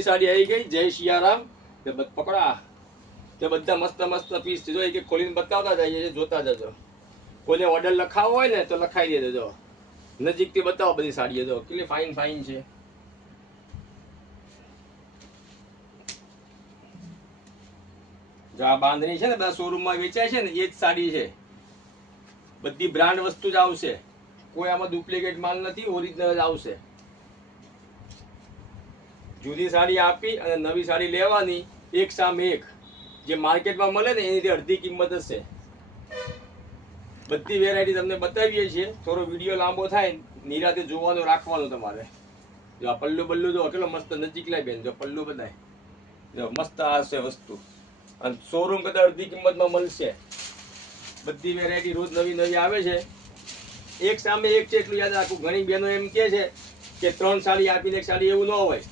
साड़ी आई गई जय सियाराम पकड़ा ते बधा मस्त मस्त पीस जो एक खोलीने बतावता जाइए जोता जजो कोઈને ઓર્ડર લખાવો હોય ને તો લખાઈ દેજો નજીકથી બતાવો બધી સાડીઓ જો કેટલી ફાઇન ફાઇન છે જો આ બાંધણી છે ને બધા શોરૂમમાં વેચાય છે ને એ જ સાડી છે બધી બ્રાન્ડ વસ્તુ જ આવશે કોઈ આમાં ડુપ્લિકેટ માલ નથી ઓરિજિનલ જ આવશે જૂની સાડી આપી અને નવી સાડી લેવાની એક સામે એક જે માર્કેટમાં મળે ને એની અડધી કિંમત હશે બધી વેરાયટી તમને બતાવીએ છીએ થોડો વિડીયો લાંબો થાય નિરાતે જોવાનું રાખવાનું તમારે જો આ પલ્લુ બલ્લુ જો કેટલો મસ્ત નજીક લાવી બેન જો પલ્લુ બતાય જો મસ્ત આ છે વસ્તુ અને શોરૂમ કરતા અડધી કિંમતમાં મળશે બધી વેરાયટી રોજ નવી નવી આવે છે એક સામે એક છે એટલું યાદ રાખવું ઘણી બહેનો એમ કહે છે કે 3 સાડી આપીને એક સાડી એવું ન હોય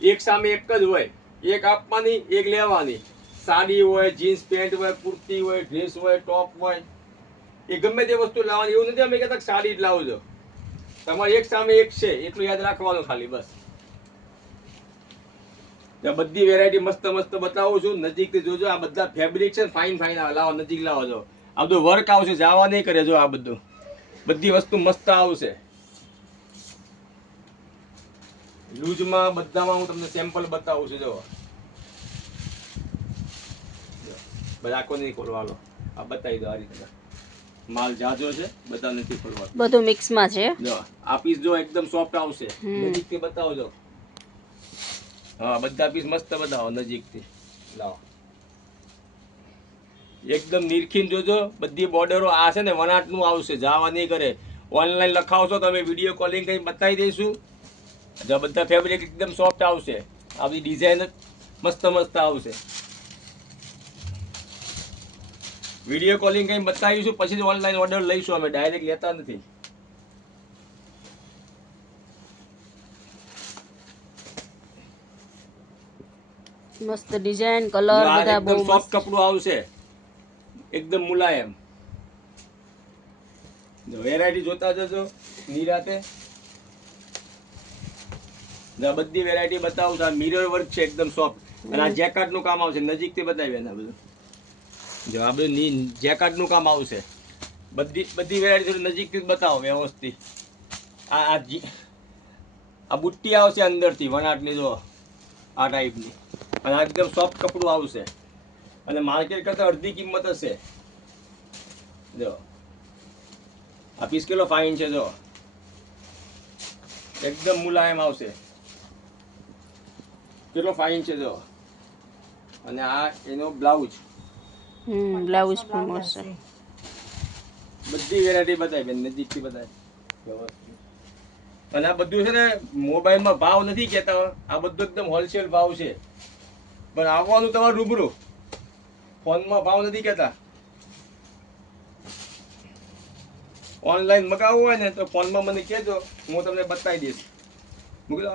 એક સામે એક જ હોય એક આપવાની એક લેવાની સાડી હોય જીન્સ પેન્ટ હોય કુર્તી હોય ડ્રેસ હોય ટોપ હોય એ ગમે તે વસ્તુ લાવવાની એવું નથી અમે કહેતા સાડી જ લાવજો તમારે એક સામે એક છે એટલું યાદ રાખવાનું ખાલી બસ બધી વેરાયટી મસ્ત મસ્ત બતાવું છું નજીકથી જોજો આ બધા ફેબ્રિક છે ફાઇન ફાઇન આવે લાવો નજીક લાવો જો આ બધું વર્ક આવશે જવા નહીં કરે જો આ બધું બધી વસ્તુ મસ્ત આવશે લૂઝમાં બધામાં હું તમને સેમ્પલ બતાવું છું જો બધા આખો નહીં ખોલવાનો આ બતાવી દો આ રીતે માલ જાજો છે બધા નથી ખોલવાનો બધું મિક્સ માં છે જો આ પીસ જો એકદમ સોફ્ટ આવશે નજીકથી બતાવજો હા બધા પીસ મસ્ત બતાવો નજીકથી લાવો એકદમ નિરખીન જોજો બધી બોર્ડરો આ છે ને વનાટ નું આવશે જવા નહીં કરે ઓનલાઈન લખાવશો તમે વિડીયો કોલિંગ કરી બતાવી દઈશું જો બધા ફેબ્રિક એકદમ સોફ્ટ આવશે આ બધી ડિઝાઇન મસ્ત મસ્ત આવશે વિડીયો કોલિંગ કઈ બતાવીશું પછી જ ઓનલાઈન ઓર્ડર લઈશું અમે ડાયરેક્ટ લેતા નથી મસ્ત ડિઝાઇન કલર બધા બહુ સોફ્ટ કપડું આવશે એકદમ મુલાયમ જો વેરાયટી જોતા જજો નિરાતે જો બધી વેરાયટી બતાવું છું મિરર વર્ક છે એકદમ સોફ્ટ અને આ જેકેટ નું કામ આવશે નજીકથી બતાવીએ ને બધું જો આ બધું જેકેટ નું કામ આવશે બધી વેરાયટી થોડી નજીકથી બતાવો વ્યવસ્થિત આ બુટ્ટી આવશે અંદરથી વણાટની જો આ ટાઈપની અને આ એકદમ સોફ્ટ કપડું આવશે અને માર્કેટ કરતાં અડધી કિંમત હશે જો આ પીસ કેટલો ફાઇન છે જો એકદમ મુલાયમ આવશે કેટલો ફાઇન છે જો અને આ એનો બ્લાઉઝ બ્લાઉઝ પણ મળશે બધી વેરાયટી બતાવી બેન નજીકથી બતાવી અને આ બધું છે ને મોબાઈલમાં ભાવ નથી કહેતા આ બધું એકદમ હોલસેલ ભાવ છે પણ આવવાનું તમારું રૂબરૂ ફોનમાં ભાવ નથી કહેતા ઓનલાઈન મગાવવું હોય ને તો ફોનમાં મને કહેજો હું તમને બતાવી દઈશ મૂકી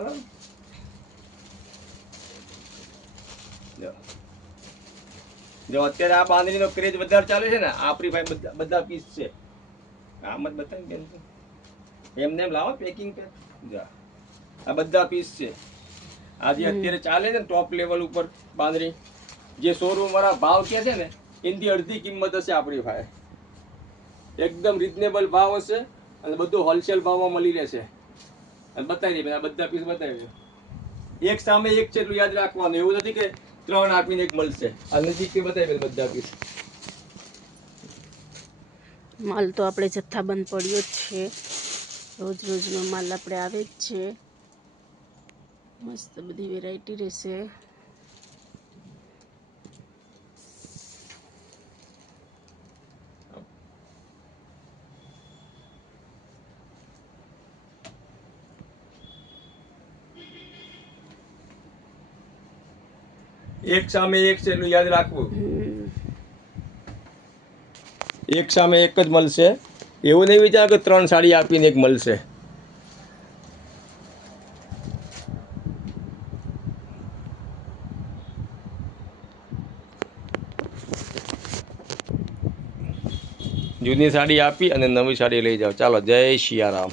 દો જો અત્યારે આ બાંધણીનો ક્રેઝ વધારે ચાલે છે ને આપણી ભાઈ બધા પીસ છે આમ જ બતાવી બેન એમને એમ લાવો પેકિંગ પેક આ બધા પીસ છે આ જે અત્યારે ચાલે છે ને ટોપ લેવલ ઉપર બાંધણી જે શોરૂમ વાળા ભાવ કે છે ને એની અડધી કિંમત હશે આપણી ભાઈ એકદમ રીઝનેબલ ભાવ હશે અને બધું હોલસેલ ભાવમાં મળી રહેશે અને બતાવી દે આ બધા પીસ બતાવી દે એક સામે એક છે એટલું યાદ રાખવાનું એવું નથી કે 3 આપીને એક મળશે આ નજીકથી બતાવી દે બધા પીસ માલ તો આપણે જથ્થાબંધ પડ્યો જ છે રોજ રોજનો માલ આપણે આવે જ છે મસ્ત બધી વેરાયટી રહેશે એક સામે એક છે એટલું યાદ રાખવું એક સામે એક જ મળશે એવું નહીં વિચાર કે 3 સાડી આપીને એક મળશે જૂની સાડી આપી અને નવી સાડી લઈ જાઓ ચાલો જય સિયારામ